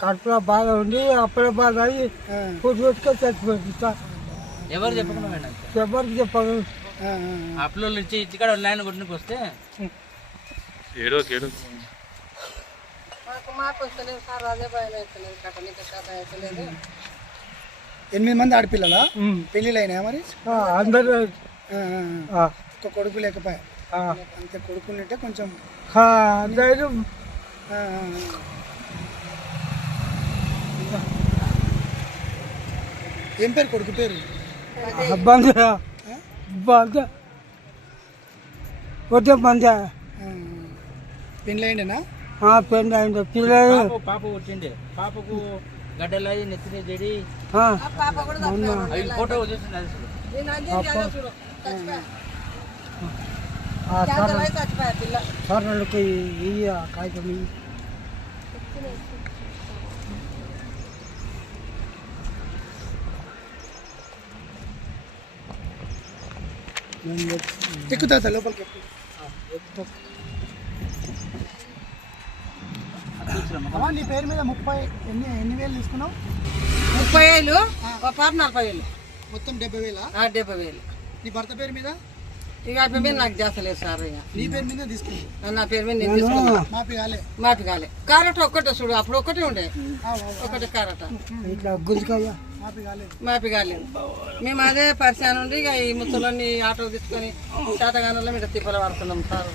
కడుపులో బాధ ఉండి అప్పుడే బాధ అయ్యి ఫుడ్ పెట్టుకొని చచ్చిపోయింది ఎవరు చెప్పకుండా మేడం ఎవరికి ఆ. అప్పులో నుంచి ఇంటికాడ లైన్ కొట్టుకు వస్తే? ఏడో. ఏడో ఎనిమిది మంది ఆడపిల్లలా? పెళ్ళిళ్ళు అయినాయా మరి? ఆ, అందరూ ఒక్క కొడుకు లేకపోయా? అంతే కొడుకులు ఉంటే కొంచెం ధైర్యం. ఏం పేరు కొడుకు పేరు? వద్ద పెళ్ళి అయింది పిల్లలు. పాప పుట్టిండే పాపకు నెత్తిన చెడి తప్పలేదు. అవి ఫోటో చూసింది సార్లకి ఈ ఆ కాగితం ఎక్కుతా సార్ లోపలికి నీ పేరు మీద ముప్పై ఎన్ని ఎన్ని వేలు తీసుకున్నావు? ముప్పై వేలు? ఒక పాప నలభై వేలు. మొత్తం డెబ్బై వేలా? ఆ, డెబ్బై వేలు. నీ భర్త పేరు మీద? ఇక ఆ మీద నాకు చేస్తలేదు సార్ ఇక. నీ పేరు మీద తీసుకున్నావు నా పేరు మీద నేను తీసుకున్నా మాపి కాలే. మాపి కాలే. కారట ఒక్కటే చూడు అప్పుడు ఒక్కటే ఉండే. ఒకటే కారట. మాపి కాలే. మాపి కాలేదు మేము అదే పరిచయం ఉండి ఇక ఈ ముసలన్నీ ఆటో తీసుకొని శాతగానంలో మీద తిప్పలు పడుతున్నాం సార్.